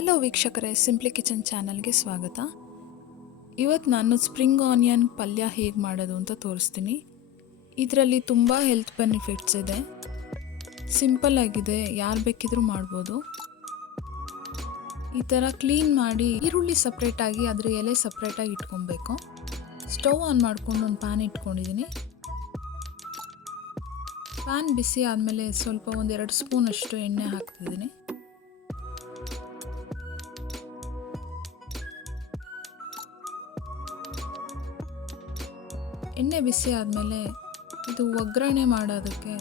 Hello ವೀಕ್ಷಕರೇ simply kitchen ಚಾನಲ್ಗೆ ಸ್ವಾಗತ. ಇವತ್ತು ನಾನು ಸ್ಪ್ರಿಂಗ್ ಆನಿಯನ್ ಪಲ್ಯ ಹೇಗೆ ಮಾಡೋದು ಅಂತ ತೋರಿಸ್ತೀನಿ. ಇದರಲ್ಲಿ ತುಂಬ ಹೆಲ್ತ್ ಬೆನಿಫಿಟ್ಸ್ ಇದೆ. ಸಿಂಪಲ್ ಆಗಿದೆ, ಯಾರು ಬೇಕಿದ್ರೂ ಮಾಡ್ಬೋದು. ಈ ಥರ ಕ್ಲೀನ್ ಮಾಡಿ ಈರುಳ್ಳಿ ಸಪ್ರೇಟಾಗಿ ಅದರ ಎಲೆ ಸಪ್ರೇಟಾಗಿ ಇಟ್ಕೊಬೇಕು. ಸ್ಟವ್ ಆನ್ ಮಾಡ್ಕೊಂಡು ಒಂದು ಪ್ಯಾನ್ ಇಟ್ಕೊಂಡಿದ್ದೀನಿ ಪ್ಯಾನ್ ಬಿಸಿ ಆದಮೇಲೆ ಸ್ವಲ್ಪ ಒಂದೆರಡು ಸ್ಪೂನಷ್ಟು ಎಣ್ಣೆ ಹಾಕ್ತಿದ್ದೀನಿ ಎಣ್ಣೆ ಬಿಸಿ ಆದಮೇಲೆ ಇದು ಒಗ್ಗರಣೆ ಮಾಡೋದಕ್ಕೆ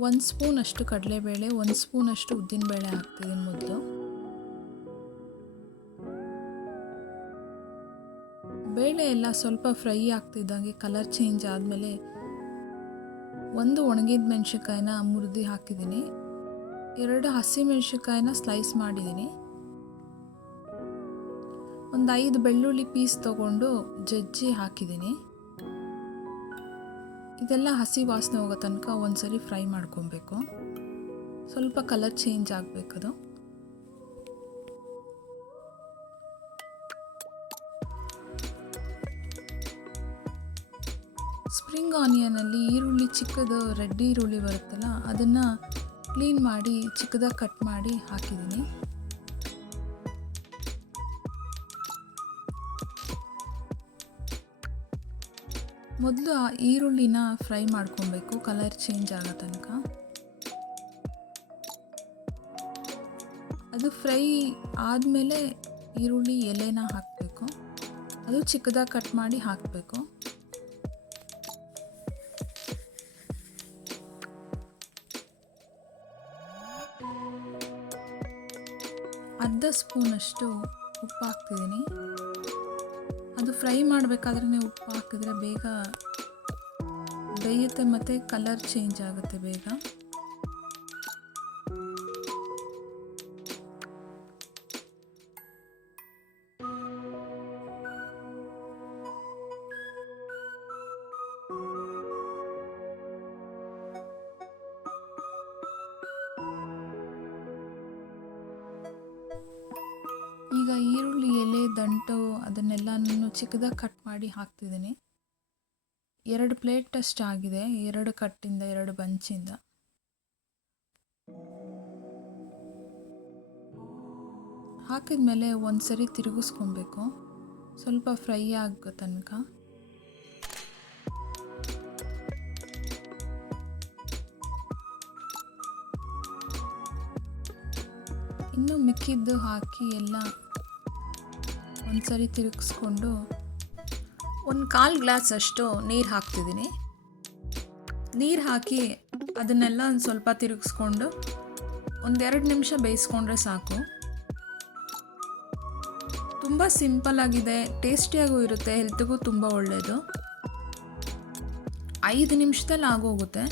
ಒಂದು ಸ್ಪೂನಷ್ಟು ಕಡಲೆಬೇಳೆ, ಒಂದು ಸ್ಪೂನಷ್ಟು ಉದ್ದಿನಬೇಳೆ ಹಾಕ್ತಿದ್ದೀನಿ ಮೊದಲು ಬೇಳೆ ಎಲ್ಲ ಸ್ವಲ್ಪ ಫ್ರೈ ಆಗ್ತಿದ್ದಂಗೆ ಕಲರ್ ಚೇಂಜ್ ಆದಮೇಲೆ ಒಂದು ಒಣಗಿದ ಮೆಣಸಿನ್ಕಾಯಿನ ಮುರಿದು ಹಾಕಿದ್ದೀನಿ ಎರಡು ಹಸಿ ಮೆಣಸಿನ್ಕಾಯಿನ ಸ್ಲೈಸ್ ಮಾಡಿದ್ದೀನಿ ಒಂದು ಐದು ಬೆಳ್ಳುಳ್ಳಿ ಪೀಸ್ ತಗೊಂಡು ಜಜ್ಜಿ ಹಾಕಿದ್ದೀನಿ. ಇದೆಲ್ಲ ಹಸಿ ವಾಸನೆ ಹೋಗೋ ತನಕ ಒಂದ್ಸರಿ ಫ್ರೈ ಮಾಡ್ಕೊಬೇಕು. ಸ್ವಲ್ಪ ಕಲರ್ ಚೇಂಜ್ ಆಗಬೇಕದು. ಸ್ಪ್ರಿಂಗ್ ಆನಿಯನಲ್ಲಿ ಈರುಳ್ಳಿ ಚಿಕ್ಕದು ರೆಡ್ ಈರುಳ್ಳಿ ಬರುತ್ತಲ್ಲ, ಅದನ್ನು ಕ್ಲೀನ್ ಮಾಡಿ ಚಿಕ್ಕದಾಗಿ ಕಟ್ ಮಾಡಿ ಹಾಕಿದ್ದೀನಿ. ಮೊದಲು ಆ ಈರುಳ್ಳಿನ ಫ್ರೈ ಮಾಡ್ಕೊಬೇಕು. ಕಲರ್ ಚೇಂಜ್ ಆಗೋ ತನಕ. ಅದು ಫ್ರೈ ಆದಮೇಲೆ ಈರುಳ್ಳಿ ಎಲೆನ ಹಾಕಬೇಕು. ಅದು ಚಿಕ್ಕದಾಗಿ ಕಟ್ ಮಾಡಿ ಹಾಕಬೇಕು. ಅರ್ಧ ಸ್ಪೂನಷ್ಟು ಉಪ್ಪು ಹಾಕ್ತಿದ್ದೀನಿ. ಅದು ಫ್ರೈ ಮಾಡಬೇಕಾದ್ರೆ ಉಪ್ಪು ಹಾಕಿದ್ರೆ ಬೇಗ ಬೇಯುತ್ತೆ ಮತ್ತು ಕಲರ್ ಚೇಂಜ್ ಆಗುತ್ತೆ ಬೇಗ. ಈಗ ಈರುಳ್ಳಿ ಎಲೆ, ದಂಟು ಅದನ್ನೆಲ್ಲನೂ ಚಿಕ್ಕದಾಗಿ ಕಟ್ ಮಾಡಿ ಹಾಕ್ತಿದ್ದೀನಿ. ಎರಡು ಪ್ಲೇಟ್ ಅಷ್ಟಾಗಿದೆ ಎರಡು ಕಟ್ಟಿಂದ ಎರಡು ಬಂಚಿಂದ. ಹಾಕಿದ್ಮೇಲೆ ಒಂದು ಸರಿ ತಿರುಗಿಸ್ಕೊಬೇಕು. ಸ್ವಲ್ಪ ಫ್ರೈ ಆಗೋ ತನಕ. ಇನ್ನು ಮಿಕ್ಕಿದ್ದು ಹಾಕಿ ಎಲ್ಲ ಒಂದ್ಸರಿ ತಿರುಗಿಸ್ಕೊಂಡು ಒಂದು ಕಾಲು ಗ್ಲಾಸ್ ಅಷ್ಟು ನೀರು ಹಾಕ್ತಿದ್ದೀನಿ. ನೀರು ಹಾಕಿ ಅದನ್ನೆಲ್ಲ ಒಂದು ಸ್ವಲ್ಪ ತಿರುಗಿಸ್ಕೊಂಡು ಒಂದೆರಡು ನಿಮಿಷ ಬೇಯಿಸ್ಕೊಂಡ್ರೆ ಸಾಕು. ತುಂಬ ಸಿಂಪಲ್ ಆಗಿದೆ, ಟೇಸ್ಟಿಯಾಗೂ ಇರುತ್ತೆ, ಹೆಲ್ತ್ಗೂ ತುಂಬ ಒಳ್ಳೆಯದು ಐದು ನಿಮಿಷದಲ್ಲಿ ಆಗೋಗುತ್ತೆ.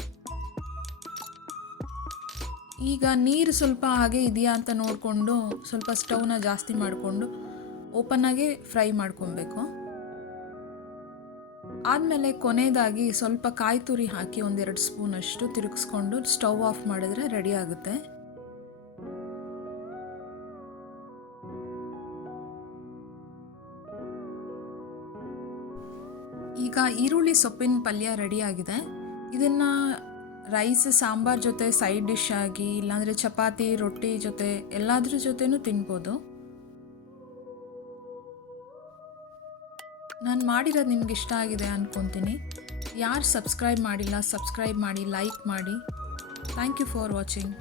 ಈಗ ನೀರು ಸ್ವಲ್ಪ ಹಾಗೆ ಇದೆಯಾ ಅಂತ ನೋಡಿಕೊಂಡು ಸ್ವಲ್ಪ ಸ್ಟವ್ನ ಜಾಸ್ತಿ ಮಾಡಿಕೊಂಡು ಓಪನ್ನಾಗಿ ಫ್ರೈ ಮಾಡ್ಕೊಬೇಕು. ಆದಮೇಲೆ ಕೊನೆಯದಾಗಿ ಸ್ವಲ್ಪ ಕಾಯಿ ತುರಿ ಹಾಕಿ ಒಂದೆರಡು ಸ್ಪೂನಷ್ಟು ತಿರುಗಿಸ್ಕೊಂಡು ಸ್ಟವ್ ಆಫ್ ಮಾಡಿದ್ರೆ ರೆಡಿ ಆಗುತ್ತೆ. ಈಗ ಈರುಳ್ಳಿ ಸೊಪ್ಪಿನ ಪಲ್ಯ ರೆಡಿಯಾಗಿದೆ ಇದನ್ನು ರೈಸ್, ಸಾಂಬಾರ್ ಜೊತೆ ಸೈಡ್ ಡಿಶ್ ಆಗಿ, ಇಲ್ಲಾಂದರೆ ಚಪಾತಿ, ರೊಟ್ಟಿ ಜೊತೆ ಎಲ್ಲಾದ್ರ ಜೊತೆನೂ ತಿನ್ಬೋದು. ನಾನು ಮಾಡಿರೋದು ನಿಮ್ಗೆ ಇಷ್ಟ ಆಗಿದೆ ಅಂದ್ಕೊತೀನಿ ಯಾರು ಸಬ್ಸ್ಕ್ರೈಬ್ ಮಾಡಿಲ್ಲ ಸಬ್ಸ್ಕ್ರೈಬ್ ಮಾಡಿ ಲೈಕ್ ಮಾಡಿ. Thank you for watching